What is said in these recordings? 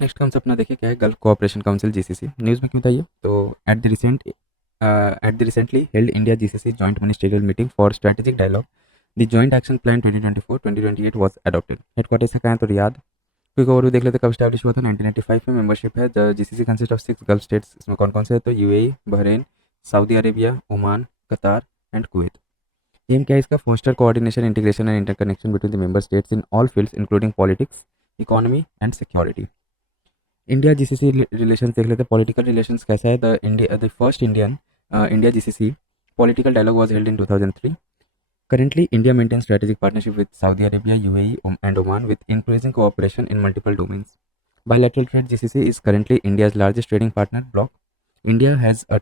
Next concept अपना देखिए क्या है, Gulf cooperation council GCC. News में क्यों था ये, तो at the recently held India GCC joint ministerial meeting for strategic dialogue the joint action plan 2024-2028 was adopted. Headquarter इसका कहाँ है, तो रियाद। क्विक ओवरव्यू देख लेते हैं, कब स्टैब्लिश हुआ था, 1995 में। मेंबरशिप है, GCC consist of 6 Gulf states. इसमें कौन कौन से है, तो UAE, Bahrain, Saudi Arabia, Oman, Qatar and Kuwait. Aim क्या है इसका, foster coordination, integration and interconnection between the member states in all fields including politics, economy and security. India GCC relation देख लेते हैं, पॉलिटिकल रिलेशंस कैसा है। The first India GCC political dialogue was held in 2003. Currently, India maintains strategic partnership with Saudi Arabia, UAE, and Oman, with increasing cooperation in multiple domains. Bilateral trade GCC is currently India's largest trading partner bloc. India has a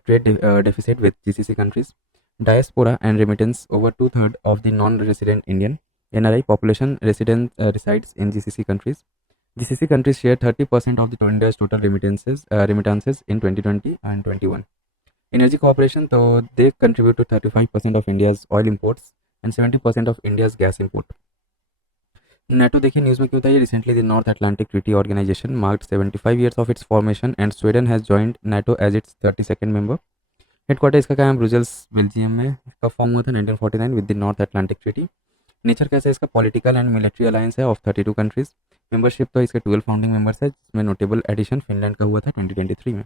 deficit with GCC countries. Diaspora and remittance, over two-thirds of the non-resident Indian NRI population resides in GCC countries. GCC countries share 30% of the India's total remittances in 2020 and 21. Energy cooperation, though, they contribute to 35% of India's oil imports and 70% of India's gas import. NATO देखिए news में क्यों था ये, recently the North Atlantic treaty organization marked 75 years of its formation and Sweden has joined NATO as its 32nd member. Headquarter इसका क्या है, Brussels Belgium में। इसका फॉर्म हुआ था 1949 with the North Atlantic treaty. Nature कैसा है इसका, पॉलिटिकल एंड मिलिट्री अलायंस है ऑफ 32 कंट्रीज। मेंबरशिप तो इसके 12 फाउंडिंग मेंबर्स है, जिसमें नोटेबल एडिशन फिनलैंड का हुआ था 2023 में।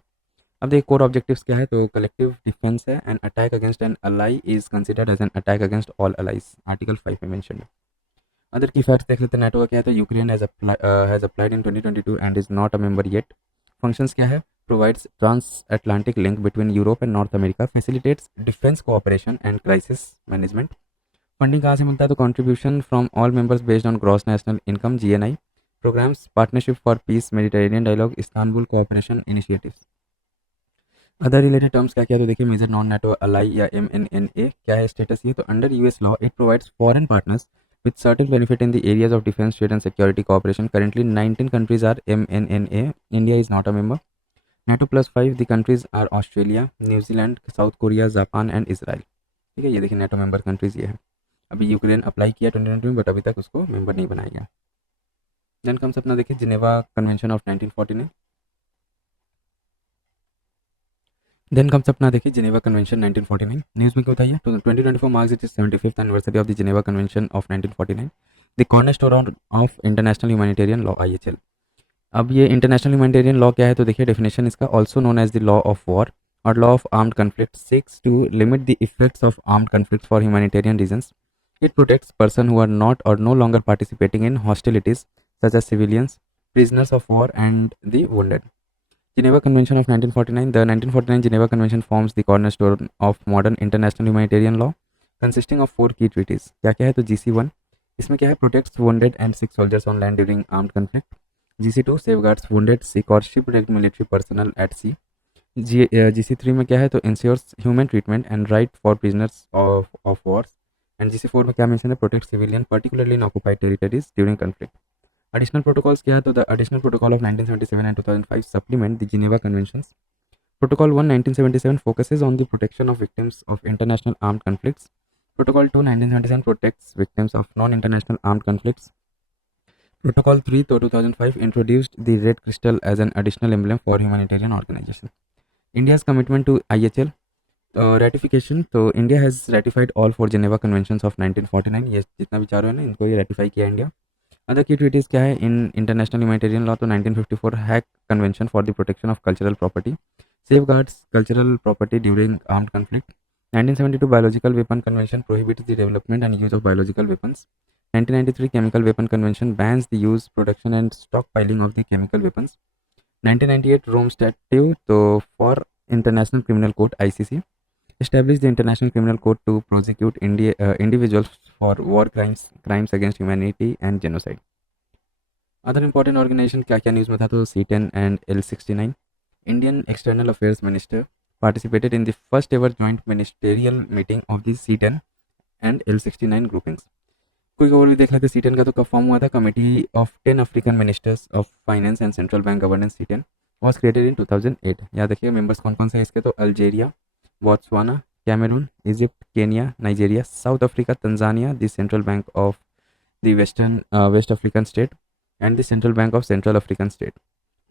अब देखिए कोर ऑब्जेक्टिव्स क्या है, तो कलेक्टिव डिफेंस है, an attack against an ally is considered as an attack against all allies, article 5 में मेंशन है। अदर की फैक्ट्स देख लेते हैं, नेटो का क्या है, तो Ukraine has applied in 2022 and is not a member yet. Functions क्या है, provides trans Atlantic link between Europe and North America, facilitates defence cooperation and crisis management. Funding कहाँ से मिलता है, तो contribution from all members based on gross national income, GNI. Programs, partnership for peace, Mediterranean dialogue, Istanbul cooperation initiatives. Other related terms क्या किया, तो देखिए major non NATO Alai या MNNA क्या है स्टेटस ये, तो under US law it provides foreign partners with certain benefit in the areas of defense, trade and security cooperation. Currently 19 countries are MNNA. India is not a member. NATO plus 5 the countries are Australia, New Zealand, South Korea, Japan and Israel. ठीक है, ये देखिए NATO member countries ये है। अभी Ukraine apply किया 2020 में, but अभी तक उसको मेंबर नहीं बनाया गया। देन कम्स अपना देखिए Geneva convention of 1949। Then comes अपना देखिए जिनेवा कन्वेंशन 1949। न्यूज़ में क्यों था ये, तो 2024 marks it is 75th anniversary of the Geneva convention of 1949, the cornerstone of international humanitarian law, IHL। अब ये इंटरनेशनल ह्यूमैनिटेरियन लॉ क्या है, तो देखिए डेफिनेशन इसका, also known as the law of war और law of armed conflict, seeks to limit the effects of armed conflict for humanitarian reasons. It protects person who are not or no longer participating in hostilities such as civilians, prisoners of war and the wounded. Geneva Convention of 1949. The 1949 Geneva Convention forms the cornerstone of modern international humanitarian law, consisting of 4 key treaties. क्या क्या है, तो GC1 इसमें क्या है, protects wounded and sick soldiers on land during armed conflict. GC2 safeguards wounded, sick or shipwrecked military personnel at sea. GC3 में क्या है, तो ensures human treatment and right for prisoners of wars. And GC4 में क्या mention है, protects civilian particularly in occupied territories during conflict. Additional protocols क्या है, तो the additional protocol of 1977 and 2005 supplement the Geneva Conventions. Protocol 1 1977 focuses on the protection of victims of international armed conflicts. Protocol 2 1977 protects victims of non-international armed conflicts. Protocol 3 to 2005 introduced the red crystal as an additional emblem for humanitarian organization. India's commitment to IHL ratification, तो India has ratified all 4 Geneva Conventions of 1949. ये जितना भी चारों है ना, इनको ये ratify किया इंडिया। अदर की ट्रीटीज़ क्या है इन इंटरनेशनल ह्यूमैनिटेरियन लॉ, तो 1954 Hague convention for the protection of cultural property, safeguards cultural property during armed conflict. 1972 biological weapon convention prohibits the development and use of biological weapons. 1993 chemical weapon convention bans the use, production and stockpiling of the chemical weapons. 1998 Rome statute तो for International Criminal Court ICC established the International Criminal Court to prosecute individuals for war crimes against humanity and genocide. Other important organization क्या क्या news में था, तो C10 and L69। Indian External Affairs Minister participated in the first ever joint ministerial meeting of the C10 and L69 groupings. Quick overview देख लेते हैं C10 का, तो कब फॉर्म हुआ था, committee of 10 African ministers of finance and central bank governance C10 was created in 2008। याद रखिएगा मेंबर्स कौन कौन से हैं इसके, तो Algeria, Botswana, Cameroon, Egypt, Kenya, Nigeria, South Africa, Tanzania, the central bank of the West African state and the central bank of central African state.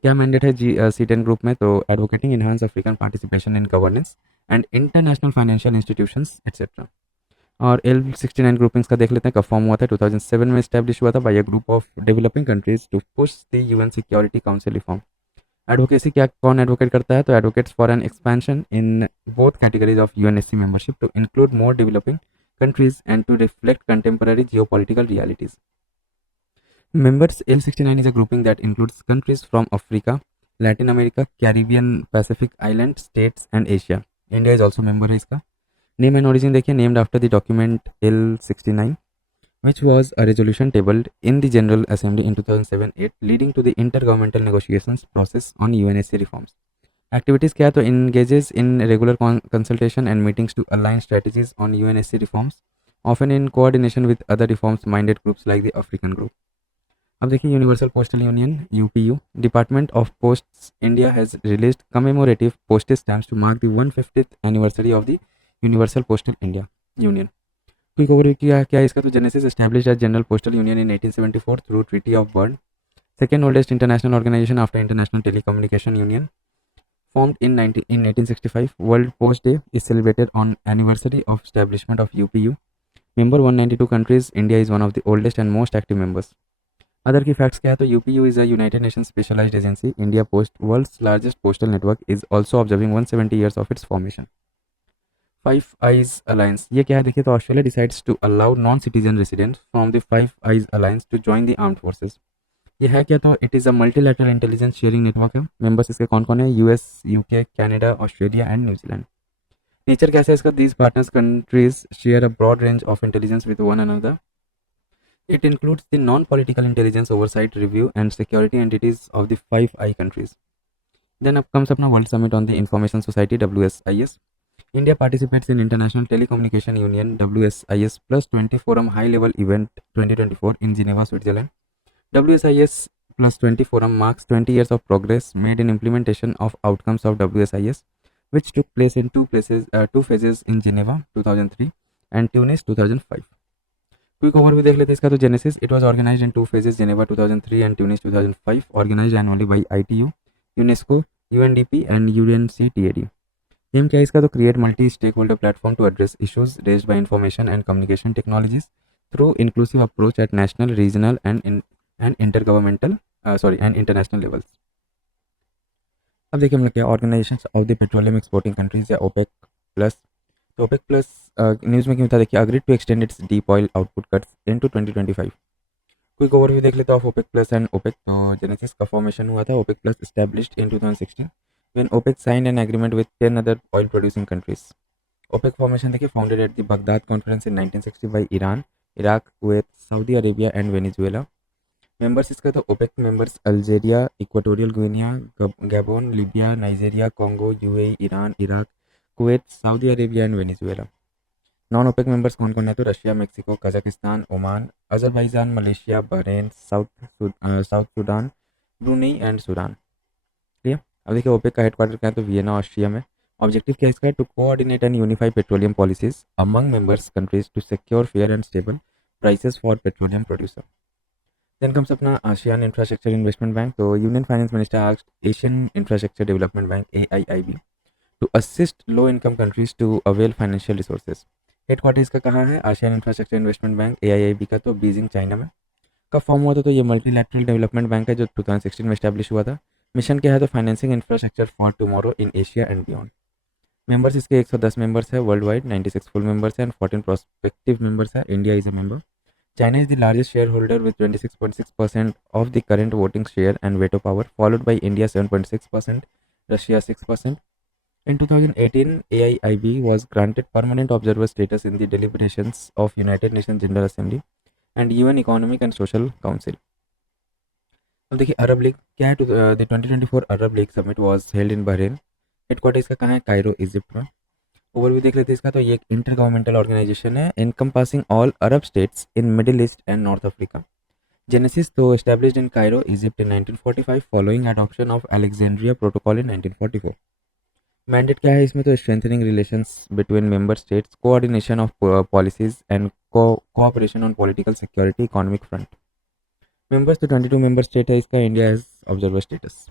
क्या mandate है C10 ग्रुप में? तो advocating enhance African participation in governance and international financial institutions etcetera. और L69 groupings का देख लेते हैं, कब फॉर्म हुआ था। 2007 में इस्टेब्लिश हुआ था by a group of developing countries to push the UN security council reform. Advocacy क्या कौन एडवोकेट करता है? तो advocates for an expansion in both categories of UNSC membership to include more developing countries and to reflect contemporary geopolitical realities. Members L69 is a grouping that includes countries from Africa, Latin America, Caribbean, Pacific Island, states and Asia. India is also member है इसका. Name and origin देखिए, named after the document L69, which was a resolution tabled in the General Assembly in 2007-8, leading to the intergovernmental negotiations process on UNSC reforms. Activities क्या है? तो engages in regular consultation and meetings to align strategies on UNSC reforms, often in coordination with other reforms-minded groups like the African Group. अब देखिए, universal postal union UPU, department of posts India has released commemorative postage stamps to mark the 150th anniversary of the universal postal India union. Quick overview क्या है इसका? तो genesis established as general postal union in 1874 through treaty of Bern, second oldest international organization after international telecommunication union, formed in 1865. World Post Day is celebrated on anniversary of establishment of UPU. Member 192 countries, India is one of the oldest and most active members. Other key facts क्या है? तो UPU is a United Nations specialized agency. India Post, world's largest postal network, is also observing 170 years of its formation. Five Eyes Alliance, ये क्या है? देखिए, तो Australia decides to allow non-citizen residents from the Five Eyes Alliance to join the armed forces. ये है क्या? तो it is a multilateral intelligence sharing network है। मेंबर्स इसके कौन कौन है? US, UK, Canada, Australia and New Zealand. Nature कैसा है इसका? These partners countries share a broad range of intelligence with one another. It includes the non-political intelligence oversight review and security entities of the Five Eye countries. Then up comes अपना World Summit on the Information Society WSIS. India participates in International Telecommunication Union WSIS Plus 20 Forum High Level Event 2024 in Geneva, Switzerland. WSIS Plus 20 Forum marks 20 years of progress made in implementation of outcomes of WSIS, which took place in two phases in Geneva 2003 and Tunis 2005. Quick overview देख लेते हैं इसका। तो genesis, it was organized in two phases, Geneva 2003 and Tunis 2005, organized annually by ITU, UNESCO, UNDP and UNCTAD. Aim क्या है इसका? तो create multi stake holder platform to address issues raised by information and communication technologies through inclusive approach at national, regional and intergovernmental and international levels. अब देखिए हम लोग क्या, organization of the petroleum exporting countries या OPEC plus. तो OPEC plus news में क्यों था? देखिए, agreed to extend its deep oil output cuts into 2025. Quick overview देख लेते हैं of OPEC plus and OPEC. तो जेनेसिस का फॉर्मेशन हुआ था OPEC plus established in 2016 when OPEC signed an agreement with 10 other oil producing countries. OPEC formation देखिए, founded at the Baghdad Conference in 1960 by Iran, Iraq, Kuwait, Saudi Arabia and Venezuela. Members इसका तो OPEC members Algeria, equatorial Guinea, Gabon, Libya, Nigeria, Congo, UAE, Iran, Iraq, Kuwait, Saudi Arabia and Venezuela. Non OPEC members कौन कौन है? तो Russia, Mexico, Kazakhstan, Oman, Azerbaijan, Malaysia, Bahrain, south Sudan, Brunei and Sudan. ठीक है. अब देखिए OPEC का headquarter क्या है? तो वियना, ऑस्ट्रिया में. ऑब्जेक्टिव क्या है इसका? To coordinate and unify petroleum policies among members countries to secure fair and stable prices for petroleum producer. Then comes अपना आसियान इंफ्रास्ट्रक्चर इन्वेस्टमेंट बैंक. तो union finance minister asked Asian infrastructure development bank AIIB to assist low income countries to avail financial resources. Headquarter इसका कहाँ है? ASEAN infrastructure investment bank AIIB का तो Beijing, China में. कब form हुआ था? तो ये मल्टीलैटरल डेवलपमेंट बैंक है जो 2016 में स्टैब्लिश हुआ था. मिशन क्या है? तो financing infrastructure for tomorrow in Asia and beyond. Members इसके 110 मेंबर्स है वर्ल्ड वाइड, 96 फुल मेंबर्स है एंड 14 प्रोस्पेक्टिव मेंबर्स है. India is a member. China is the largest shareholder with 26.6% of the current voting share and veto power, followed by India 7.6%, Russia 6%. In 2018, AIIB was granted permanent observer status in the deliberations of United Nations General Assembly and UN Economic and Social Council. अब देखिए अरब league क्या है? The 2024 Arab league summit was held in Bahrain. Headquarter इसका कहाँ है? Cairo, Egypt में. Overview देख लेते हैं इसका. तो ये एक इंटर गवर्नमेंटल ऑर्गेनाइजेशन है encompassing all Arab states in Middle East and North Africa. Genesis तो established in Cairo, Egypt in 1945 following adoption of Alexandria protocol in 1944. Mandate क्या है इसमें? तो strengthening relations between member states, coordination of policies and cooperation on political security economic front. Members तो 22 member state है इसका. India has observer status.